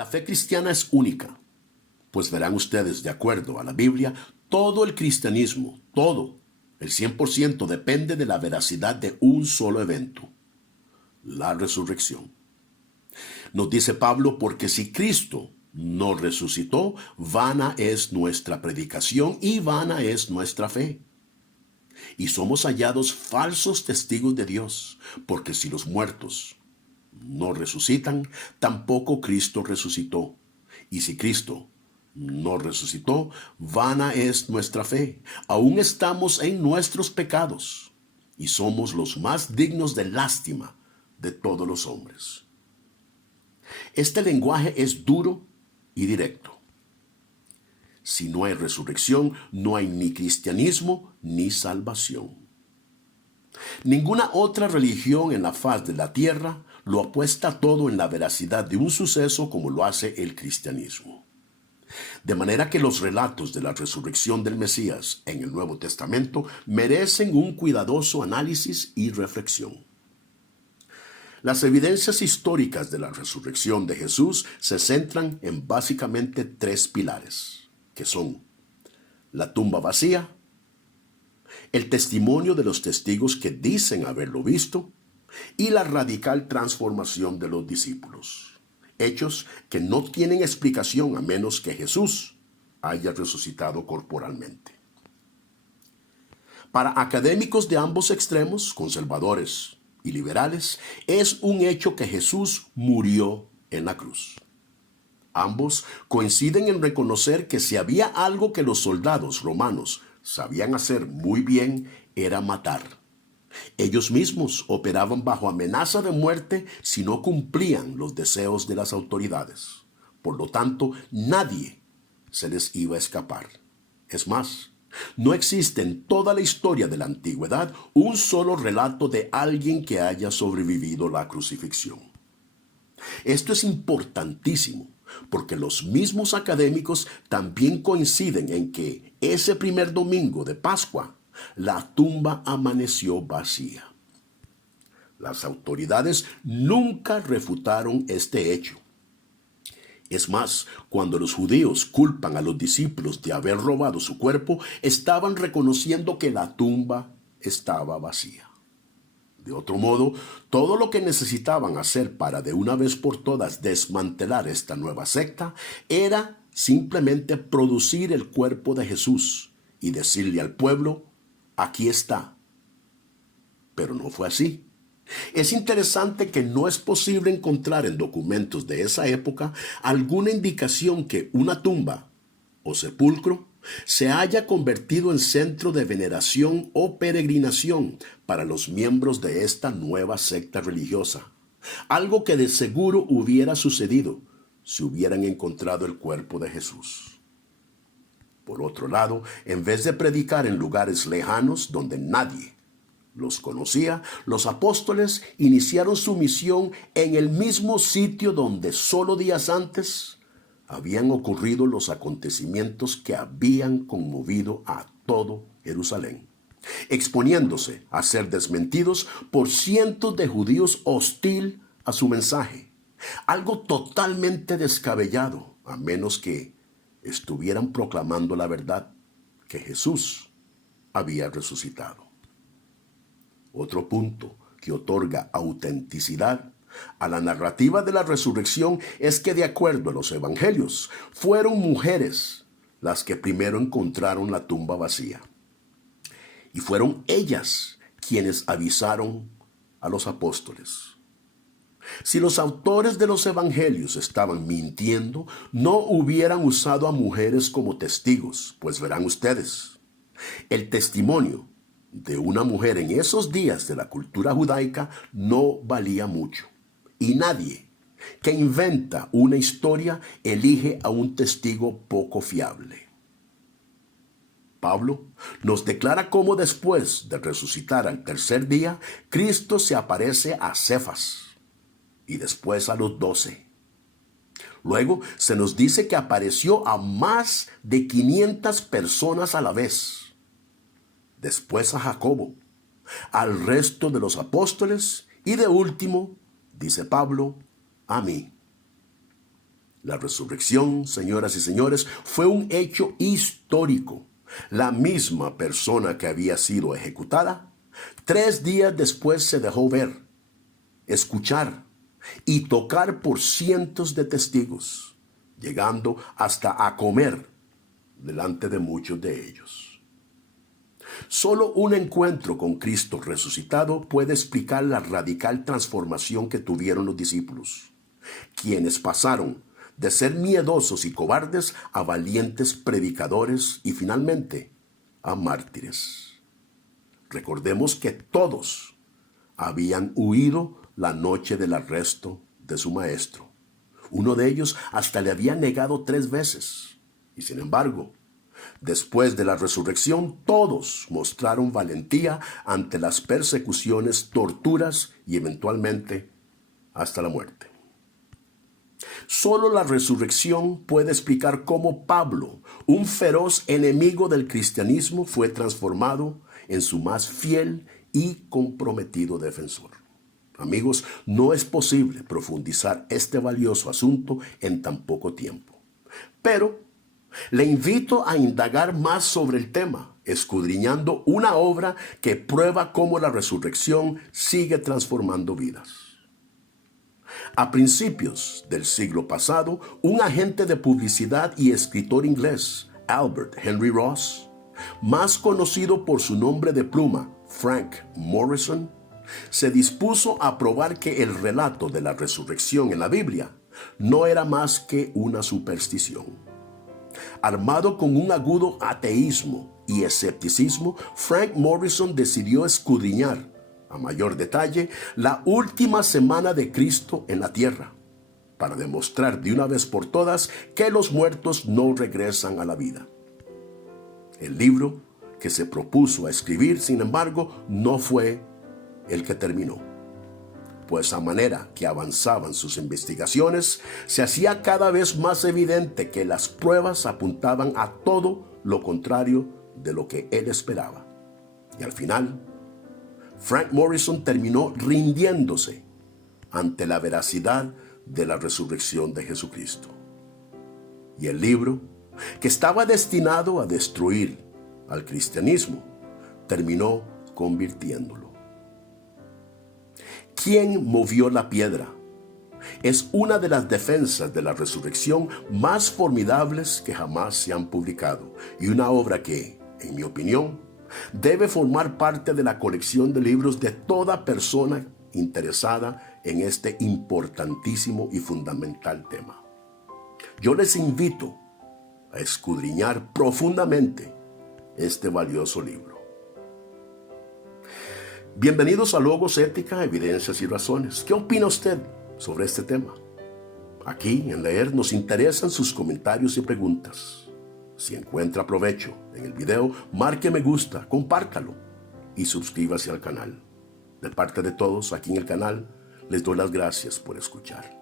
La fe cristiana es única, pues verán ustedes, de acuerdo a la Biblia, todo el cristianismo, todo, el 100% depende de la veracidad de un solo evento, la resurrección. Nos dice Pablo, porque si Cristo no resucitó, vana es nuestra predicación y vana es nuestra fe. Y somos hallados falsos testigos de Dios, porque si los muertos no resucitan, tampoco Cristo resucitó. Y si Cristo no resucitó, vana es nuestra fe. Aún estamos en nuestros pecados y somos los más dignos de lástima de todos los hombres. Este lenguaje es duro y directo. Si no hay resurrección, no hay ni cristianismo ni salvación. Ninguna otra religión en la faz de la tierra lo apuesta todo en la veracidad de un suceso como lo hace el cristianismo. De manera que los relatos de la resurrección del Mesías en el Nuevo Testamento merecen un cuidadoso análisis y reflexión. Las evidencias históricas de la resurrección de Jesús se centran en básicamente tres pilares, que son la tumba vacía, el testimonio de los testigos que dicen haberlo visto y la radical transformación de los discípulos. Hechos que no tienen explicación a menos que Jesús haya resucitado corporalmente. Para académicos de ambos extremos, conservadores y liberales, es un hecho que Jesús murió en la cruz. Ambos coinciden en reconocer que si había algo que los soldados romanos sabían hacer muy bien, era matar. Ellos mismos operaban bajo amenaza de muerte si no cumplían los deseos de las autoridades. Por lo tanto, nadie se les iba a escapar. Es más, no existe en toda la historia de la antigüedad un solo relato de alguien que haya sobrevivido la crucifixión. Esto es importantísimo, porque los mismos académicos también coinciden en que ese primer domingo de Pascua, la tumba amaneció vacía. Las autoridades nunca refutaron este hecho. Es más, cuando los judíos culpan a los discípulos de haber robado su cuerpo, estaban reconociendo que la tumba estaba vacía. De otro modo, todo lo que necesitaban hacer para de una vez por todas desmantelar esta nueva secta era simplemente producir el cuerpo de Jesús y decirle al pueblo, aquí está. Pero no fue así. Es interesante que no es posible encontrar en documentos de esa época alguna indicación que una tumba o sepulcro se haya convertido en centro de veneración o peregrinación para los miembros de esta nueva secta religiosa. Algo que de seguro hubiera sucedido si hubieran encontrado el cuerpo de Jesús. Por otro lado, en vez de predicar en lugares lejanos donde nadie los conocía, los apóstoles iniciaron su misión en el mismo sitio donde solo días antes habían ocurrido los acontecimientos que habían conmovido a todo Jerusalén, exponiéndose a ser desmentidos por cientos de judíos hostil a su mensaje. Algo totalmente descabellado, a menos que estuvieran proclamando la verdad, que Jesús había resucitado. Otro punto que otorga autenticidad a la narrativa de la resurrección es que, de acuerdo a los evangelios, fueron mujeres las que primero encontraron la tumba vacía. Y fueron ellas quienes avisaron a los apóstoles. Si los autores de los evangelios estaban mintiendo, no hubieran usado a mujeres como testigos, pues verán ustedes, el testimonio de una mujer en esos días de la cultura judaica no valía mucho. Y nadie que inventa una historia elige a un testigo poco fiable. Pablo nos declara cómo después de resucitar al tercer día, Cristo se aparece a Cefas y después a los 12. Luego se nos dice que apareció a más de 500 personas a la vez. Después a Jacobo, al resto de los apóstoles y de último, dice Pablo, a mí. La resurrección, señoras y señores, fue un hecho histórico. La misma persona que había sido ejecutada, 3 días después se dejó ver, escuchar y tocar por cientos de testigos, llegando hasta a comer delante de muchos de ellos. Solo un encuentro con Cristo resucitado puede explicar la radical transformación que tuvieron los discípulos, quienes pasaron de ser miedosos y cobardes a valientes predicadores y finalmente a mártires. Recordemos que todos habían huido la noche del arresto de su maestro. Uno de ellos hasta le había negado 3 veces. Y sin embargo, después de la resurrección, todos mostraron valentía ante las persecuciones, torturas y eventualmente hasta la muerte. Solo la resurrección puede explicar cómo Pablo, un feroz enemigo del cristianismo, fue transformado en su más fiel y comprometido defensor. Amigos, no es posible profundizar este valioso asunto en tan poco tiempo. Pero le invito a indagar más sobre el tema, escudriñando una obra que prueba cómo la resurrección sigue transformando vidas. A principios del siglo pasado, un agente de publicidad y escritor inglés, Albert Henry Ross, más conocido por su nombre de pluma, Frank Morrison, se dispuso a probar que el relato de la resurrección en la Biblia no era más que una superstición. Armado con un agudo ateísmo y escepticismo, Frank Morrison decidió escudriñar a mayor detalle la última semana de Cristo en la tierra, para demostrar de una vez por todas que los muertos no regresan a la vida. El libro que se propuso a escribir, sin embargo, no fue el que terminó, pues a manera que avanzaban sus investigaciones, se hacía cada vez más evidente que las pruebas apuntaban a todo lo contrario de lo que él esperaba. Y al final, Frank Morrison terminó rindiéndose ante la veracidad de la resurrección de Jesucristo. Y el libro, que estaba destinado a destruir al cristianismo, terminó convirtiéndolo. ¿Quién movió la piedra? Es una de las defensas de la resurrección más formidables que jamás se han publicado, y una obra que, en mi opinión, debe formar parte de la colección de libros de toda persona interesada en este importantísimo y fundamental tema. Yo les invito a escudriñar profundamente este valioso libro. Bienvenidos a Logos, Ética, Evidencias y Razones. ¿Qué opina usted sobre este tema? Aquí, en Leer, nos interesan sus comentarios y preguntas. Si encuentra provecho en el video, marque me gusta, compártalo y suscríbase al canal. De parte de todos aquí en el canal, les doy las gracias por escuchar.